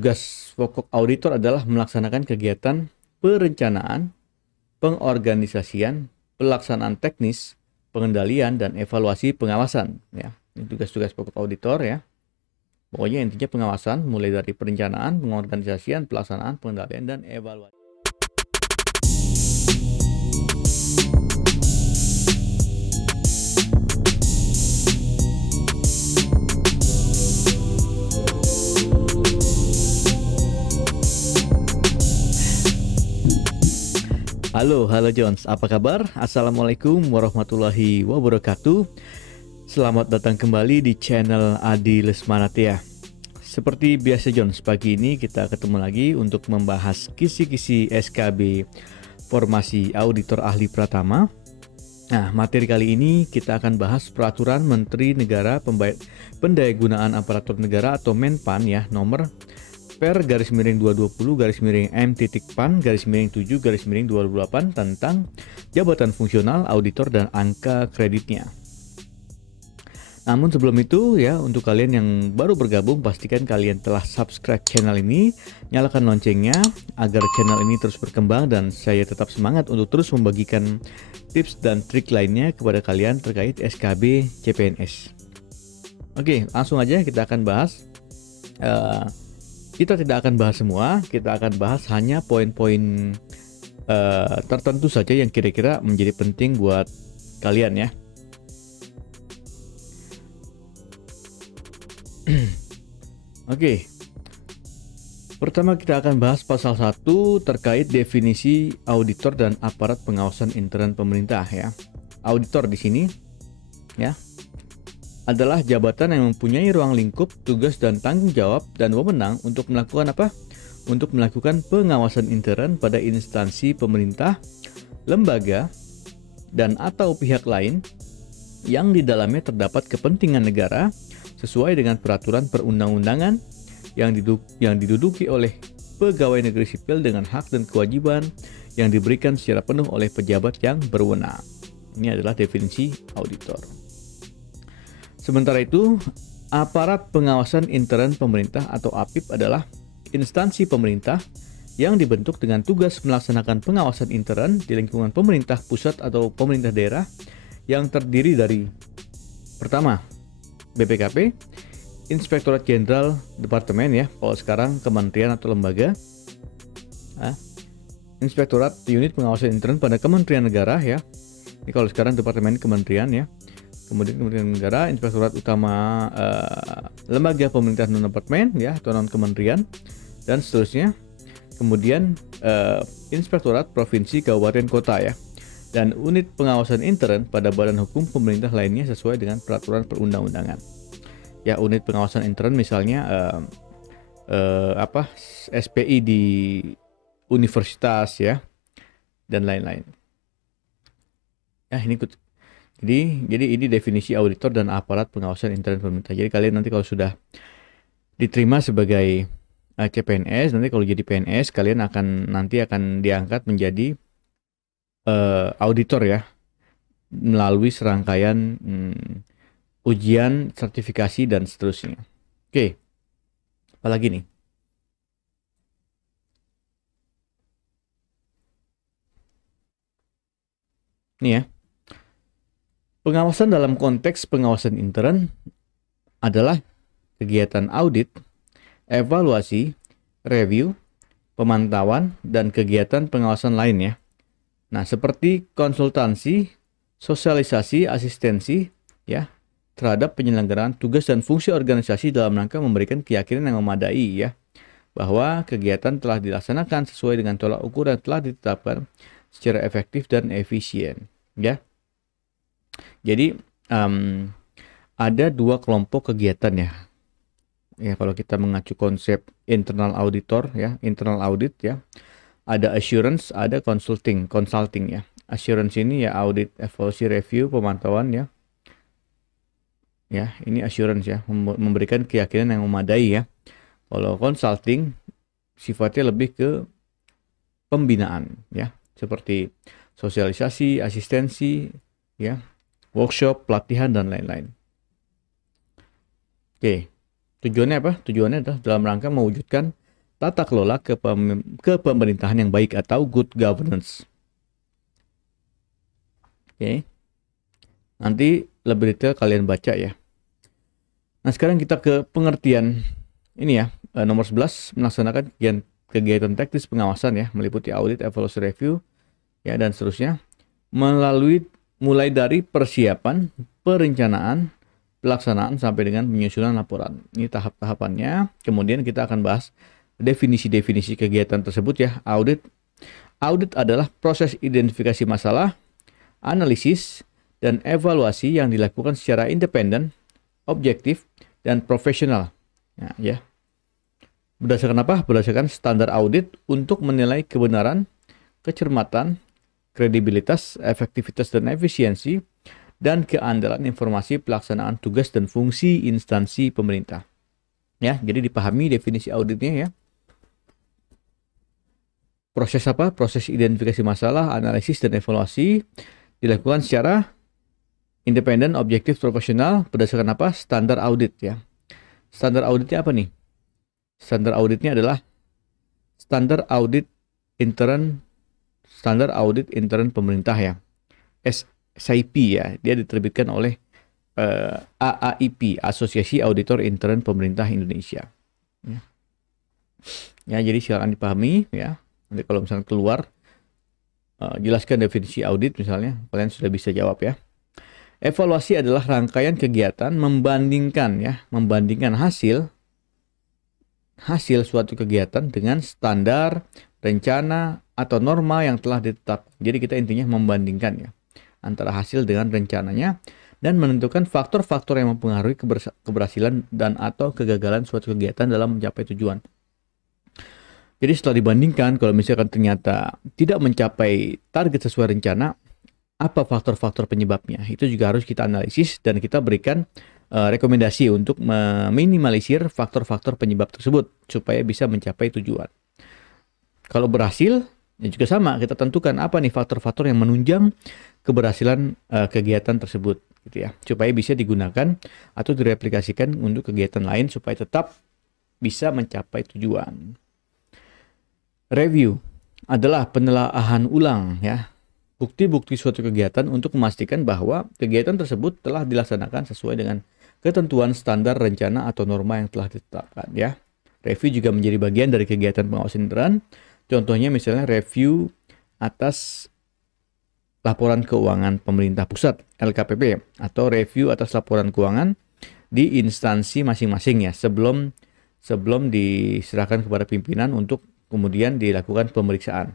Tugas pokok auditor adalah melaksanakan kegiatan perencanaan, pengorganisasian, pelaksanaan teknis, pengendalian, dan evaluasi pengawasan. Ya, ini tugas-tugas pokok auditor ya. Pokoknya intinya pengawasan mulai dari perencanaan, pengorganisasian, pelaksanaan, pengendalian, dan evaluasi. Halo Jones, apa kabar? Assalamualaikum warahmatullahi wabarakatuh. Selamat datang kembali di channel Adi Lesmanatia. Seperti biasa Jones, pagi ini kita ketemu lagi untuk membahas kisi-kisi SKB Formasi Auditor Ahli Pratama. Nah, materi kali ini kita akan bahas Peraturan Menteri Negara Pendayagunaan Aparatur Negara atau Menpan ya, nomor Per-2020-M.PAN-7-2028 tentang jabatan fungsional, auditor, dan angka kreditnya. Namun sebelum itu ya, untuk kalian yang baru bergabung, pastikan kalian telah subscribe channel ini, nyalakan loncengnya agar channel ini terus berkembang dan saya tetap semangat untuk terus membagikan tips dan trik lainnya kepada kalian terkait SKB CPNS. Oke, langsung aja kita akan bahas. Kita tidak akan bahas semua, kita akan bahas hanya poin-poin tertentu saja yang kira-kira menjadi penting buat kalian ya. Oke. Pertama kita akan bahas pasal 1 terkait definisi auditor dan aparat pengawasan intern pemerintah ya. Auditor di sini ya adalah jabatan yang mempunyai ruang lingkup, tugas dan tanggung jawab dan wewenang untuk melakukan apa? Untuk melakukan pengawasan intern pada instansi pemerintah, lembaga, dan atau pihak lain yang di dalamnya terdapat kepentingan negara sesuai dengan peraturan perundang-undangan yang diduduki oleh pegawai negeri sipil dengan hak dan kewajiban yang diberikan secara penuh oleh pejabat yang berwenang. Ini adalah definisi auditor. Sementara itu, aparat pengawasan intern pemerintah atau APIP adalah instansi pemerintah yang dibentuk dengan tugas melaksanakan pengawasan intern di lingkungan pemerintah pusat atau pemerintah daerah yang terdiri dari pertama, BPKP, Inspektorat Jenderal Departemen ya, kalau sekarang kementerian atau lembaga, Inspektorat Unit Pengawasan Intern pada Kementerian Negara ya, ini kalau sekarang Departemen Kementerian ya. Kemudian Kementerian Negara, Inspektorat Utama Lembaga Pemerintahan Non-Departemen ya atau non-kementerian dan seterusnya. Kemudian Inspektorat Provinsi, Kabupaten, Kota ya. Dan unit pengawasan intern pada badan hukum pemerintah lainnya sesuai dengan peraturan perundang-undangan. Ya, unit pengawasan intern misalnya SPI di universitas ya dan lain-lain. Ya, Jadi ini definisi auditor dan aparat pengawasan intern pemerintah. Jadi kalian nanti kalau sudah diterima sebagai CPNS, nanti kalau jadi PNS kalian nanti akan diangkat menjadi auditor ya, melalui serangkaian ujian, sertifikasi dan seterusnya. Oke, apalagi nih? Nih ya. Pengawasan dalam konteks pengawasan intern adalah kegiatan audit, evaluasi, review, pemantauan, dan kegiatan pengawasan lainnya. Nah, seperti konsultansi, sosialisasi, asistensi, ya, terhadap penyelenggaraan tugas dan fungsi organisasi dalam rangka memberikan keyakinan yang memadai, ya, bahwa kegiatan telah dilaksanakan sesuai dengan tolak ukur dan telah ditetapkan secara efektif dan efisien, ya. Jadi ada dua kelompok kegiatan ya. Ya kalau kita mengacu konsep internal auditor ya, internal audit ya. Ada assurance, ada consulting ya. Assurance ini ya audit, evaluasi, review, pemantauan ya. Ya, ini assurance ya, memberikan keyakinan yang memadai ya. Kalau consulting sifatnya lebih ke pembinaan ya, seperti sosialisasi, asistensi ya, workshop, pelatihan, dan lain-lain. Oke, tujuannya apa? Tujuannya adalah dalam rangka mewujudkan tata kelola kepemerintahan yang baik atau good governance. Oke. Nanti lebih detail kalian baca ya. Nah, sekarang kita ke pengertian ini ya. Nomor 11, melaksanakan kegiatan teknis pengawasan ya, meliputi audit, evaluasi, review ya, dan seterusnya. Mulai dari persiapan, perencanaan, pelaksanaan sampai dengan penyusunan laporan. Ini tahap-tahapannya. Kemudian kita akan bahas definisi-definisi kegiatan tersebut ya. Audit adalah proses identifikasi masalah, analisis, dan evaluasi yang dilakukan secara independen, objektif, dan profesional. Nah, ya. Berdasarkan apa? Berdasarkan standar audit untuk menilai kebenaran, kecermatan, kredibilitas, efektivitas, dan efisiensi, dan keandalan informasi pelaksanaan tugas dan fungsi instansi pemerintah. Ya, jadi dipahami definisi auditnya ya. Proses apa? Proses identifikasi masalah, analisis, dan evaluasi dilakukan secara independen, objektif, profesional berdasarkan apa? Standar audit ya. Standar auditnya apa nih? Standar auditnya adalah standar audit intern pemerintah ya. SIP ya. Dia diterbitkan oleh AAIP, Asosiasi Auditor Intern Pemerintah Indonesia. Ya, jadi silakan dipahami ya. Nanti kalau misalnya keluar jelaskan definisi audit misalnya, kalian sudah bisa jawab ya. Evaluasi adalah rangkaian kegiatan membandingkan hasil suatu kegiatan dengan standar, rencana, atau norma yang telah ditetapkan. Jadi kita intinya membandingkan ya antara hasil dengan rencananya dan menentukan faktor-faktor yang mempengaruhi keberhasilan dan atau kegagalan suatu kegiatan dalam mencapai tujuan. Jadi setelah dibandingkan, kalau misalkan ternyata tidak mencapai target sesuai rencana, apa faktor-faktor penyebabnya? Itu juga harus kita analisis dan kita berikan rekomendasi untuk meminimalisir faktor-faktor penyebab tersebut supaya bisa mencapai tujuan. Kalau berhasil, ya juga sama, kita tentukan apa nih faktor-faktor yang menunjang keberhasilan kegiatan tersebut, gitu ya, supaya bisa digunakan atau direplikasikan untuk kegiatan lain supaya tetap bisa mencapai tujuan. Review adalah penelaahan ulang ya, bukti-bukti suatu kegiatan untuk memastikan bahwa kegiatan tersebut telah dilaksanakan sesuai dengan ketentuan standar, rencana, atau norma yang telah ditetapkan ya. Review juga menjadi bagian dari kegiatan pengawasan intern. Contohnya misalnya review atas laporan keuangan pemerintah pusat LKPP atau review atas laporan keuangan di instansi masing-masing ya sebelum diserahkan kepada pimpinan untuk kemudian dilakukan pemeriksaan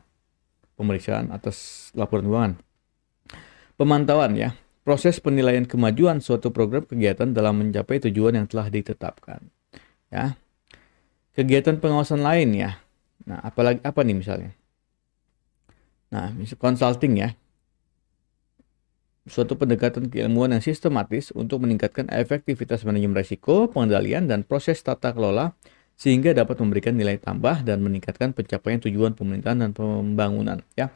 atas laporan keuangan. Pemantauan ya, proses penilaian kemajuan suatu program kegiatan dalam mencapai tujuan yang telah ditetapkan. Ya. Kegiatan pengawasan lain ya. Nah, apalagi apa nih misalnya? Nah, consulting ya. Suatu pendekatan keilmuan yang sistematis untuk meningkatkan efektivitas manajemen risiko, pengendalian, dan proses tata kelola sehingga dapat memberikan nilai tambah dan meningkatkan pencapaian tujuan pemerintahan dan pembangunan ya.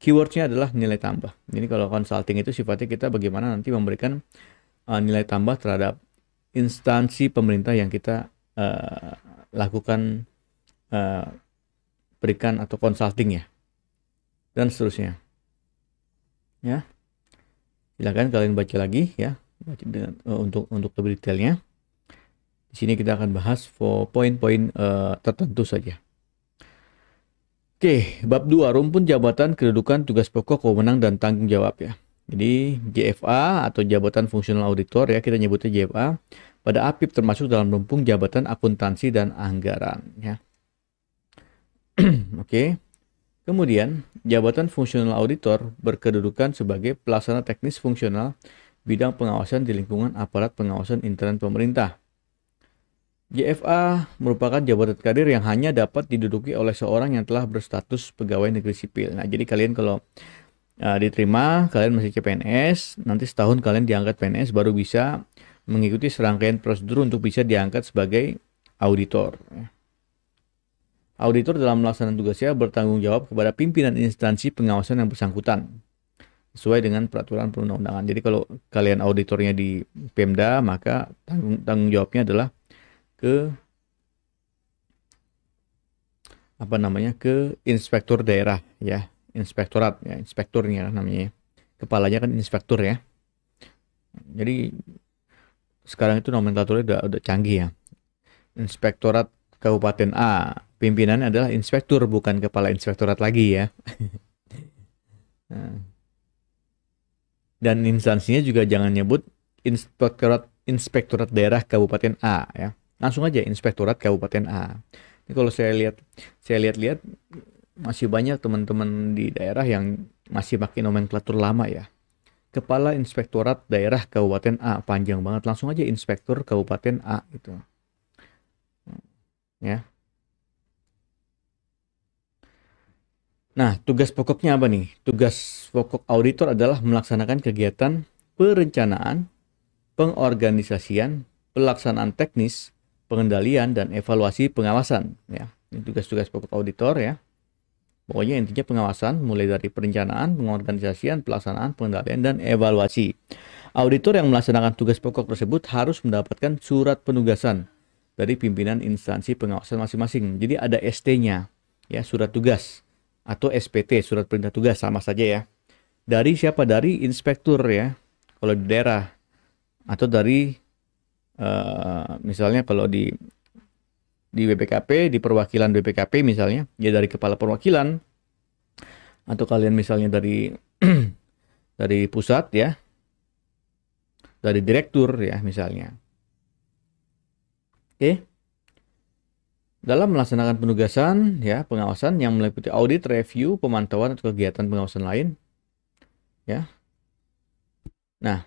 Keywordnya adalah nilai tambah. Jadi kalau consulting itu sifatnya kita bagaimana nanti memberikan nilai tambah terhadap instansi pemerintah yang kita lakukan berikan atau consulting ya, dan seterusnya ya. Silakan kalian baca lagi ya, untuk lebih detailnya. Di sini kita akan bahas poin-poin tertentu saja. Oke, bab 2, rumpun jabatan, kedudukan, tugas pokok, wewenang, dan tanggung jawab ya. Jadi JFA atau jabatan fungsional auditor ya, kita nyebutnya JFA. Pada APIP termasuk dalam rumpun jabatan akuntansi dan anggaran ya. Oke. Kemudian, jabatan fungsional auditor berkedudukan sebagai pelaksana teknis fungsional bidang pengawasan di lingkungan aparat pengawasan intern pemerintah. JFA merupakan jabatan karir yang hanya dapat diduduki oleh seorang yang telah berstatus pegawai negeri sipil. Nah, jadi kalian kalau diterima, kalian masih CPNS, nanti setahun kalian diangkat PNS baru bisa mengikuti serangkaian prosedur untuk bisa diangkat sebagai auditor. Auditor dalam melaksanakan tugasnya bertanggung jawab kepada pimpinan instansi pengawasan yang bersangkutan sesuai dengan peraturan perundang-undangan. Jadi kalau kalian auditornya di Pemda, maka tanggung jawabnya adalah ke apa namanya, ke inspektur daerah ya, inspektorat ya, inspekturnya namanya. Kepalanya kan inspektur ya. Jadi sekarang itu nomenklaturnya udah canggih ya. Inspektorat Kabupaten A, pimpinannya adalah inspektur bukan kepala inspektorat lagi ya. Nah, dan instansinya juga jangan nyebut Inspektorat Daerah Kabupaten A ya. Langsung aja Inspektorat Kabupaten A. Ini kalau saya lihat-lihat masih banyak teman-teman di daerah yang masih pakai nomenklatur lama ya. Kepala Inspektorat Daerah Kabupaten A, panjang banget. Langsung aja Inspektur Kabupaten A gitu. Ya. Nah, tugas pokoknya apa nih? Tugas pokok auditor adalah melaksanakan kegiatan perencanaan, pengorganisasian, pelaksanaan teknis, pengendalian, dan evaluasi pengawasan. Ya, ini tugas-tugas pokok auditor ya. Pokoknya intinya pengawasan mulai dari perencanaan, pengorganisasian, pelaksanaan, pengendalian, dan evaluasi. Auditor yang melaksanakan tugas pokok tersebut harus mendapatkan surat penugasan dari pimpinan instansi pengawasan masing-masing. Jadi ada ST-nya, ya, surat tugas atau SPT, surat perintah tugas, sama saja ya. Dari siapa? Dari inspektur ya, kalau di daerah, atau dari misalnya kalau di BPKP, di perwakilan BPKP misalnya, ya dari kepala perwakilan, atau kalian misalnya dari dari pusat ya, dari direktur ya misalnya. Oke. Dalam melaksanakan penugasan ya, pengawasan yang meliputi audit, review, pemantauan atau kegiatan pengawasan lain ya. Nah,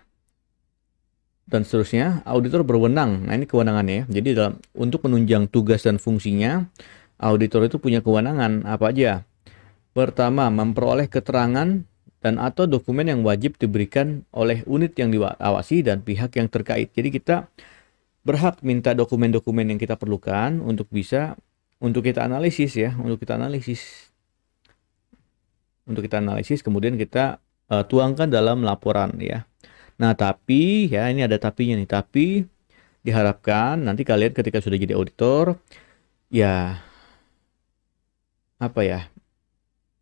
dan seterusnya, auditor berwenang. Nah, ini kewenangannya ya. Jadi untuk menunjang tugas dan fungsinya, auditor itu punya kewenangan apa aja? Pertama, memperoleh keterangan dan atau dokumen yang wajib diberikan oleh unit yang diawasi dan pihak yang terkait. Jadi kita berhak minta dokumen-dokumen yang kita perlukan untuk kita analisis ya, untuk kita analisis kemudian kita tuangkan dalam laporan ya. Nah, tapi ya ini ada tapinya nih. Tapi diharapkan nanti kalian ketika sudah jadi auditor ya apa ya,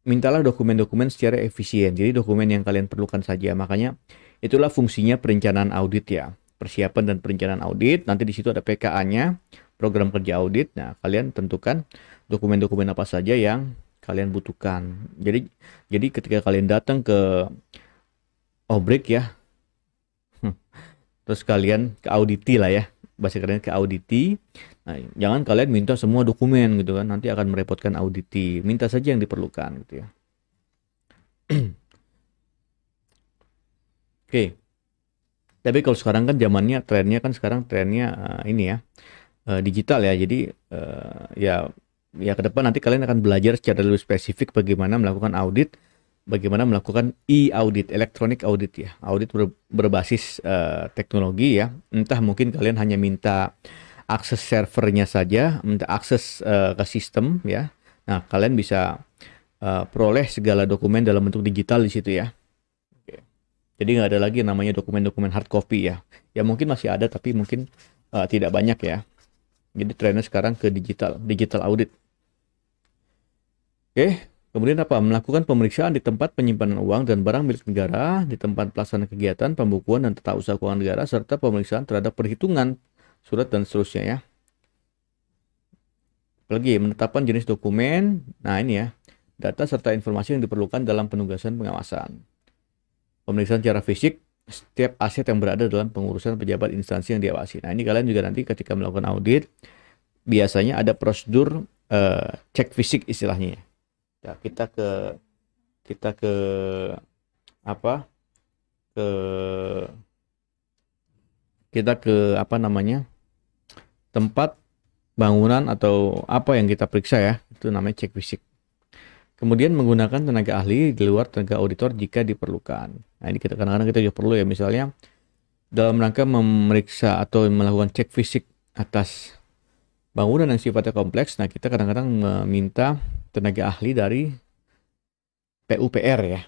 mintalah dokumen-dokumen secara efisien. Jadi dokumen yang kalian perlukan saja. Makanya itulah fungsinya perencanaan audit ya. Persiapan dan perencanaan audit. Nanti di situ ada PKA-nya, program kerja audit. Nah, kalian tentukan dokumen-dokumen apa saja yang kalian butuhkan. Jadi ketika kalian datang ke Obrik ya, terus kalian ke auditi lah ya. Bahasa kalian ke auditi. Nah, jangan kalian minta semua dokumen gitu kan. Nanti akan merepotkan auditi. Minta saja yang diperlukan gitu ya. Oke. Tapi kalau sekarang kan zamannya trennya ini ya, digital ya. Jadi ya ke depan nanti kalian akan belajar secara lebih spesifik bagaimana melakukan audit, bagaimana melakukan e-audit, electronic audit ya. Audit berbasis teknologi ya. Entah mungkin kalian hanya minta akses servernya saja, minta akses ke sistem ya. Nah, kalian bisa peroleh segala dokumen dalam bentuk digital di situ ya. Jadi nggak ada lagi yang namanya dokumen-dokumen hard copy ya. Ya mungkin masih ada tapi mungkin tidak banyak ya. Jadi trennya sekarang ke digital audit. Oke, kemudian apa? Melakukan pemeriksaan di tempat penyimpanan uang dan barang milik negara, di tempat pelaksanaan kegiatan, pembukuan dan tata usaha keuangan negara, serta pemeriksaan terhadap perhitungan surat dan seterusnya ya. Apalagi menetapkan jenis dokumen. Nah ini ya, data serta informasi yang diperlukan dalam penugasan pengawasan. Pemeriksaan secara fisik setiap aset yang berada dalam pengurusan pejabat instansi yang diawasi. Nah, ini kalian juga nanti ketika melakukan audit biasanya ada prosedur cek fisik istilahnya. Ya, kita ke apa? Ke kita ke apa namanya? Tempat bangunan atau apa yang kita periksa ya. Itu namanya cek fisik. Kemudian menggunakan tenaga ahli di luar tenaga auditor jika diperlukan. Nah, ini kita kadang-kadang kita juga perlu ya, misalnya dalam rangka memeriksa atau melakukan cek fisik atas bangunan yang sifatnya kompleks. Nah, kita kadang-kadang meminta tenaga ahli dari PUPR ya,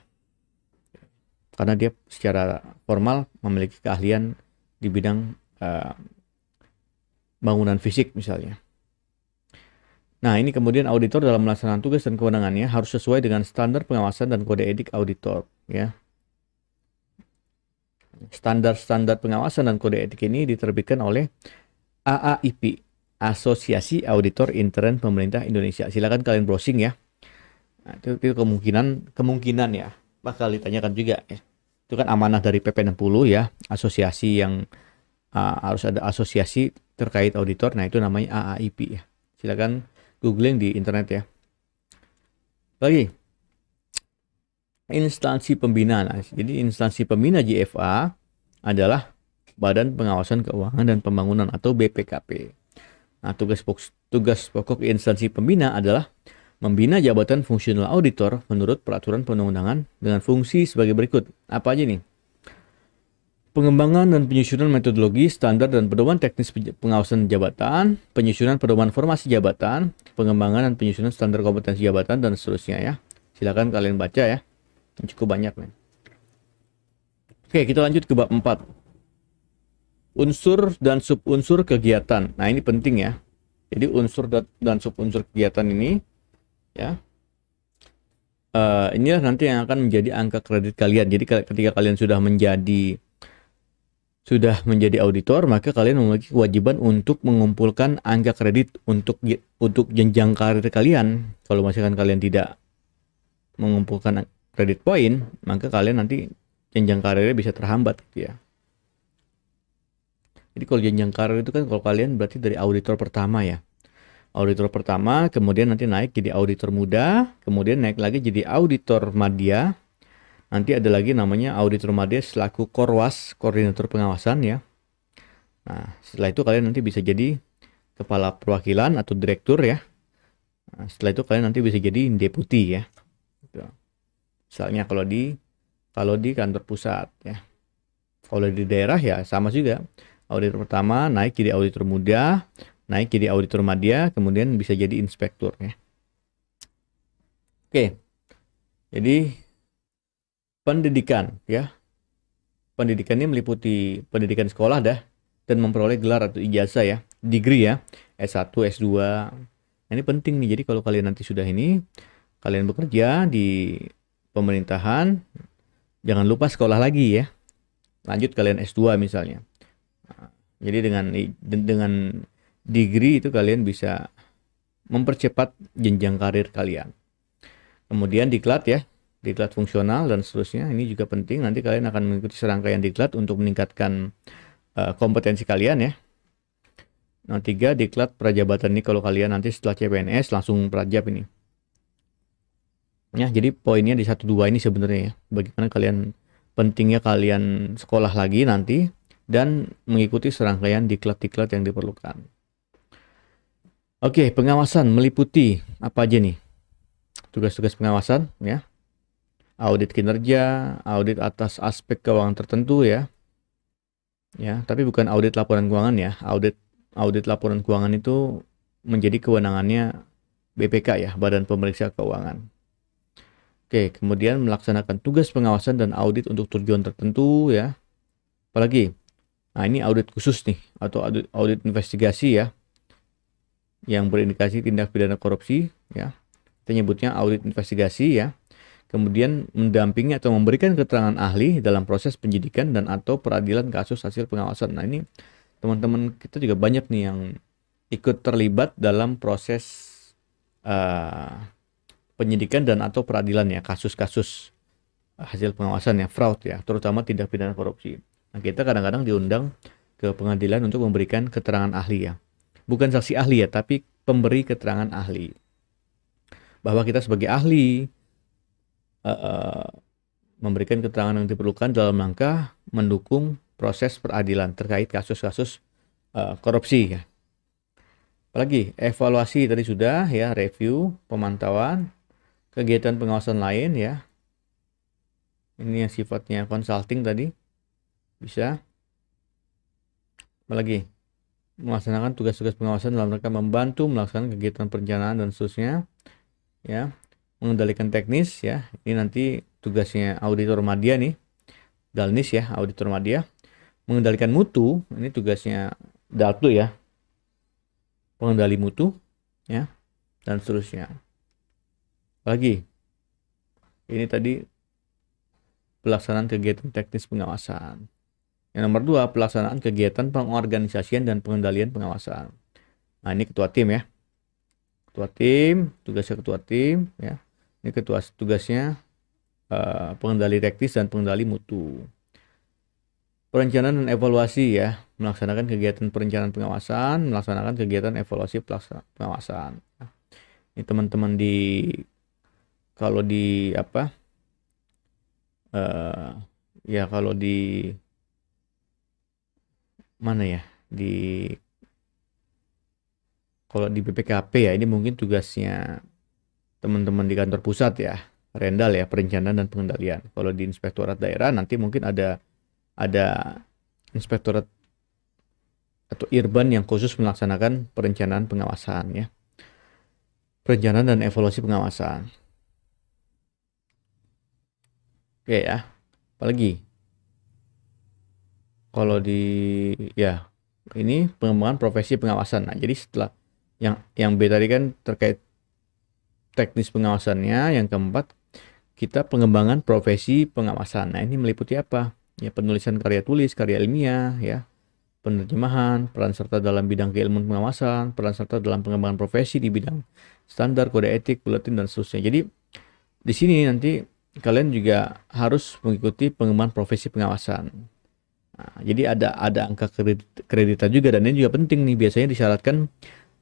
karena dia secara formal memiliki keahlian di bidang bangunan fisik misalnya. Nah, ini kemudian auditor dalam melaksanakan tugas dan kewenangannya harus sesuai dengan standar pengawasan dan kode etik auditor, ya. Standar-standar pengawasan dan kode etik ini diterbitkan oleh AAIP, Asosiasi Auditor Intern Pemerintah Indonesia. Silakan kalian browsing ya. Nah, itu kemungkinan ya bakal ditanyakan juga ya. Itu kan amanah dari PP 60 ya, asosiasi yang harus ada asosiasi terkait auditor. Nah, itu namanya AAIP ya. Silakan googling di internet ya. Lagi instansi pembina. Nah, jadi instansi pembina JFA adalah Badan Pengawasan Keuangan dan Pembangunan atau BPKP. Nah, tugas pokok instansi pembina adalah membina jabatan fungsional auditor menurut peraturan perundang-undangan dengan fungsi sebagai berikut. Apa aja nih? Pengembangan dan penyusunan metodologi, standar dan pedoman teknis pengawasan jabatan, penyusunan pedoman formasi jabatan, pengembangan dan penyusunan standar kompetensi jabatan, dan seterusnya ya. Silakan kalian baca ya. Cukup banyak nih. Oke, kita lanjut ke bab 4. Unsur dan subunsur kegiatan. Nah, ini penting ya. Jadi unsur dan subunsur kegiatan ini ya. Inilah nanti yang akan menjadi angka kredit kalian. Jadi ketika kalian sudah menjadi auditor, maka kalian memiliki kewajiban untuk mengumpulkan angka kredit untuk jenjang karir kalian. Kalau misalkan kalian tidak mengumpulkan kredit poin, maka kalian nanti jenjang karirnya bisa terhambat gitu ya. Jadi kalau jenjang karir itu kan kalau kalian berarti dari auditor pertama ya. Auditor pertama, kemudian nanti naik jadi auditor muda, kemudian naik lagi jadi auditor madya. Nanti ada lagi namanya auditor madya selaku Korwas, koordinator pengawasan ya. Nah, setelah itu kalian nanti bisa jadi kepala perwakilan atau direktur ya. Nah, setelah itu kalian nanti bisa jadi deputi ya. Gitu. Misalnya kalau di kantor pusat ya. Kalau di daerah ya sama juga. Auditor pertama naik jadi auditor muda, naik jadi auditor madya, kemudian bisa jadi inspektur ya. Oke. Jadi pendidikan ya. Pendidikan ini meliputi pendidikan sekolah dan memperoleh gelar atau ijazah ya, degree ya, S1, S2. Nah, ini penting nih. Jadi kalau kalian nanti sudah kalian bekerja di pemerintahan, jangan lupa sekolah lagi ya. Lanjut kalian S2 misalnya. Nah, jadi dengan degree itu kalian bisa mempercepat jenjang karir kalian. Kemudian diklat ya. Diklat fungsional dan seterusnya, ini juga penting. Nanti kalian akan mengikuti serangkaian diklat untuk meningkatkan kompetensi kalian ya. Nah, 3 diklat prajabatan ini kalau kalian nanti setelah CPNS langsung prajab ini. Ya, jadi poinnya di 1-2 ini sebenarnya ya. Bagaimana pentingnya kalian sekolah lagi nanti dan mengikuti serangkaian diklat-diklat yang diperlukan. Oke, pengawasan meliputi apa aja nih? Tugas-tugas pengawasan ya. Audit kinerja, audit atas aspek keuangan tertentu ya. Ya, tapi bukan audit laporan keuangan ya. Audit laporan keuangan itu menjadi kewenangannya BPK ya, Badan Pemeriksa Keuangan. Oke, kemudian melaksanakan tugas pengawasan dan audit untuk tujuan tertentu ya. Apalagi? Nah, ini audit khusus nih atau audit investigasi ya. Yang berindikasi tindak pidana korupsi ya. Kita nyebutnya audit investigasi ya. Kemudian mendampingi atau memberikan keterangan ahli dalam proses penyidikan dan atau peradilan kasus hasil pengawasan. Nah, ini teman-teman kita juga banyak nih yang ikut terlibat dalam proses penyidikan dan atau peradilan ya, kasus-kasus hasil pengawasan ya, fraud ya, terutama tindak pidana korupsi. Nah, kita kadang-kadang diundang ke pengadilan untuk memberikan keterangan ahli ya. Bukan saksi ahli ya, tapi pemberi keterangan ahli. Bahwa kita sebagai ahli memberikan keterangan yang diperlukan dalam rangka mendukung proses peradilan terkait kasus-kasus korupsi ya. Apalagi evaluasi tadi sudah ya, review, pemantauan, kegiatan pengawasan lain ya. Ini yang sifatnya consulting tadi bisa. Apalagi melaksanakan tugas-tugas pengawasan dalam rangka membantu melaksanakan kegiatan perencanaan dan seterusnya ya. Mengendalikan teknis ya, ini nanti tugasnya auditor madya nih, Dalnis ya, auditor madya. Mengendalikan mutu, ini tugasnya Daltu ya, pengendali mutu ya. dan seterusnya. Apalagi ini tadi pelaksanaan kegiatan teknis pengawasan. Yang nomor 2, pelaksanaan kegiatan pengorganisasian dan pengendalian pengawasan. Nah, ini ketua tim ya. Ketua tim, tugasnya ketua tim ya. Ini tugasnya pengendali teknis dan pengendali mutu. Perencanaan dan evaluasi ya, melaksanakan kegiatan perencanaan pengawasan, melaksanakan kegiatan evaluasi pengawasan. Ini teman-teman kalau di apa? Ya kalau di mana ya? Kalau di BPKP ya, ini mungkin tugasnya teman-teman di kantor pusat ya, Rendal ya, perencanaan dan pengendalian. Kalau di inspektorat daerah nanti mungkin ada inspektorat atau irban yang khusus melaksanakan perencanaan pengawasan ya. Perencanaan dan evaluasi pengawasan. Oke ya. Apalagi? Kalau ya ini pengembangan profesi pengawasan. Nah, jadi setelah yang B tadi kan terkait teknis pengawasannya, yang keempat kita pengembangan profesi pengawasan. Nah, ini meliputi apa? Ya, penulisan karya tulis, karya ilmiah, ya, penerjemahan, peran serta dalam bidang keilmuan pengawasan, peran serta dalam pengembangan profesi di bidang standar, kode etik, buletin, dan seterusnya. Jadi, di sini nanti kalian juga harus mengikuti pengembangan profesi pengawasan. Nah, jadi ada angka kreditan juga, dan ini juga penting nih, biasanya disyaratkan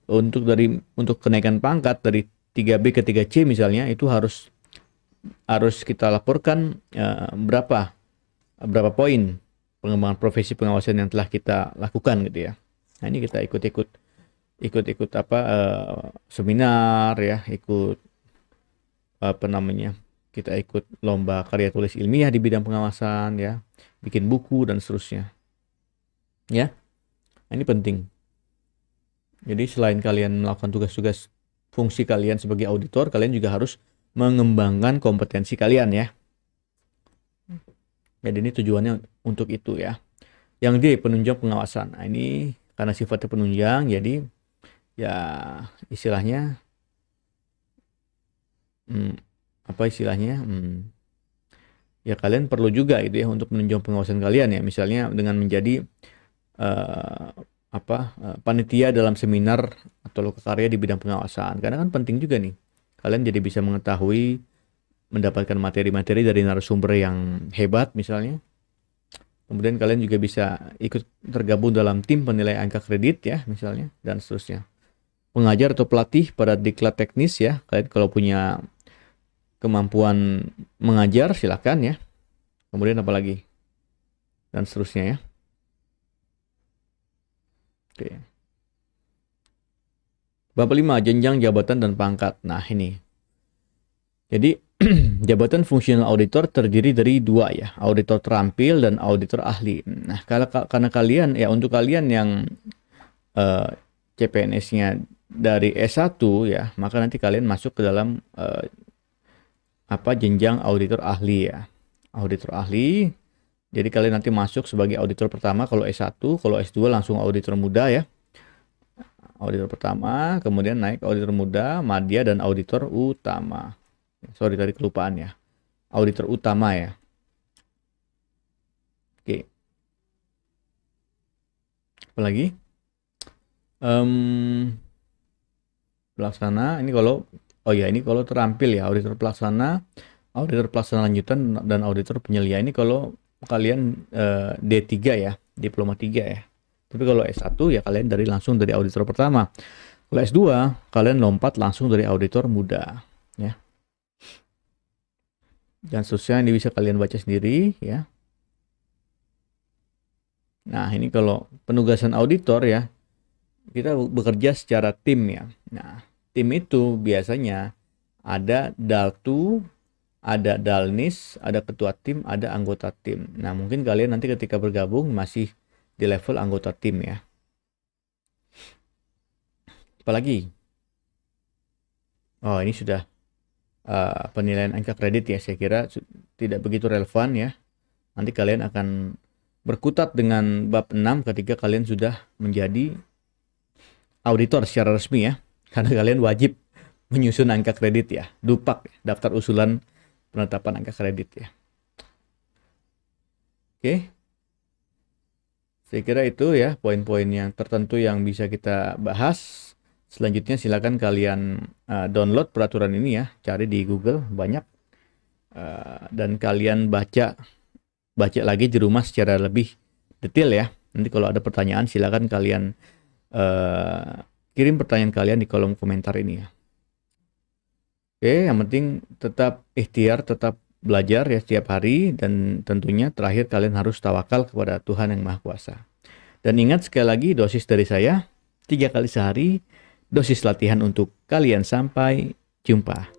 untuk kenaikan pangkat dari 3B ke 3C misalnya, itu harus kita laporkan berapa poin pengembangan profesi pengawasan yang telah kita lakukan gitu ya. Nah, ini kita ikut seminar ya, kita ikut lomba karya tulis ilmiah di bidang pengawasan ya, bikin buku dan seterusnya. Ya. Nah, ini penting. Jadi selain kalian melakukan tugas-tugas fungsi kalian sebagai auditor, kalian juga harus mengembangkan kompetensi kalian ya. Jadi ini tujuannya untuk itu ya. Yang D, penunjang pengawasan. Nah, ini karena sifatnya penunjang, jadi ya istilahnya ya kalian perlu juga gitu ya untuk menunjang pengawasan kalian ya. Misalnya dengan menjadi panitia dalam seminar atau lokakarya di bidang pengawasan. Karena kan penting juga nih, kalian jadi bisa mengetahui, mendapatkan materi-materi dari narasumber yang hebat misalnya. Kemudian kalian juga bisa ikut tergabung dalam tim penilai angka kredit ya misalnya, dan seterusnya. Pengajar atau pelatih pada diklat teknis ya, kalian kalau punya kemampuan mengajar silakan ya. Kemudian apa lagi? Dan seterusnya ya. Oke. Bab 5, jenjang jabatan dan pangkat. Nah, ini. Jadi jabatan fungsional auditor terdiri dari 2 ya, auditor terampil dan auditor ahli. Nah, karena kalian ya, untuk kalian yang CPNS-nya dari S1 ya, maka nanti kalian masuk ke dalam jenjang auditor ahli ya. Auditor ahli. Jadi kalian nanti masuk sebagai auditor pertama kalau S1, kalau S2 langsung auditor muda ya. Auditor pertama, kemudian naik auditor muda, madya, dan auditor utama. Sorry tadi kelupaan ya. Auditor utama ya. Oke. Apalagi? Pelaksana, ini kalau terampil ya, auditor pelaksana lanjutan, dan auditor penyelia. Ini kalau kalian D3 ya, diploma 3 ya. Tapi kalau S1 ya kalian langsung dari auditor pertama. Kalau S2 kalian lompat langsung dari auditor muda ya. Dan seterusnya, ini bisa kalian baca sendiri ya. Nah, ini kalau penugasan auditor ya, kita bekerja secara tim ya. Nah, tim itu biasanya ada daltu, ada dalnis, ada ketua tim, ada anggota tim. Nah, mungkin kalian nanti ketika bergabung masih di level anggota tim ya. Apalagi? Oh, ini sudah penilaian angka kredit ya. Saya kira tidak begitu relevan ya. Nanti kalian akan berkutat dengan bab 6 ketika kalian sudah menjadi auditor secara resmi ya. Karena kalian wajib menyusun angka kredit ya, DUPAK, daftar usulan penetapan angka kredit ya. Oke. Saya kira itu ya poin-poin yang tertentu yang bisa kita bahas. Selanjutnya silakan kalian download peraturan ini ya, cari di Google banyak, dan kalian baca lagi di rumah secara lebih detail ya. Nanti kalau ada pertanyaan silakan kalian kirim pertanyaan kalian di kolom komentar ini ya. Oke, yang penting tetap ikhtiar, tetap belajar ya setiap hari, dan tentunya terakhir kalian harus tawakal kepada Tuhan yang Maha Kuasa. Dan ingat sekali lagi, dosis dari saya 3 kali sehari, dosis latihan untuk kalian. Sampai jumpa.